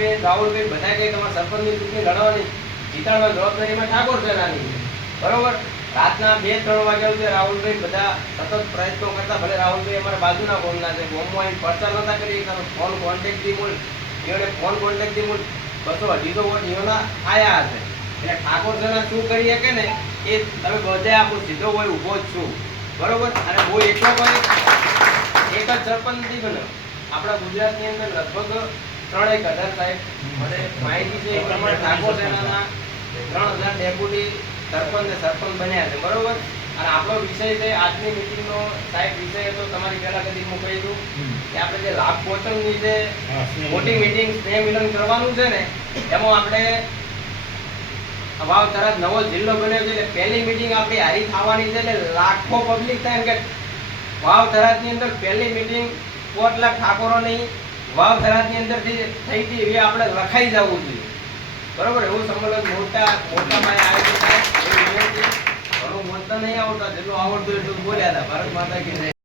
ભાઈ રાહુલભાઈ બધા કઈ તમારા સરપંચની ચૂંટણી લડવાની, જીતાડવાની જવાબદારીમાં ઠાકોર સેનાની બરોબર? રાતના બે, ત્રણ વાગ્યા સુધી રાહુલભાઈ બધા સતત પ્રયત્નો કરતા, ભલે રાહુલભાઈ અમારા બાજુના ગામના છે, ગામમાં આવીને પ્રચાર નતા કરી તમે ફોન કોન્ટેક્ટથી મૂળ એઓને ફોન કોન્ટેક્ટથી મૂળ બસો અઢીસો વોટ આયા હશે. એટલે ઠાકોર શું કરી શકે ને, એ તમે બધે આપો સીધો હોય ઊભો જ છું. બરોબર? અને હું એટલો કોઈ, એક સરપંચ નથી બન્યો. આપણા ગુજરાતની અંદર લગભગ ત્રણેક હજાર સાહેબ. મને માહિતી છે એ પ્રમાણે ઠાકોર સેનાના ત્રણ હજાર ડેપ્યુટી સરપંચ ને સરપંચ બન્યા છે બરોબર? અને આપણો વિષય છે આજની મિટિંગનો સાહેબ વિષય હતો તમારી પહેલા કદી હું કહી દઉં કે આપણે જે લાભ પોચમની જે મોટી મિટિંગ સ્નેહ મિલન કરવાનું છે ને એમાં આપણે વાવ થરાદ નવો જિલ્લો બન્યો છે એટલે પહેલી મિટિંગ આપણી હારી થવાની છે એટલે લાખો પબ્લિક થાય કે વાવની અંદર પહેલી મિટિંગ પોત લાખ ઠાકોરોની વાવ અંદર જે થઈ હતી એવી આપણે લખાઈ જવું જોઈએ. બરોબર? એવું સંમેલન મોટા મોટા પાયે આયોજન થાય ઘણું બોલતા નહીં આવતા જેટલું આવડતું એટલું બોલ્યા હતા. ભારત માતા કી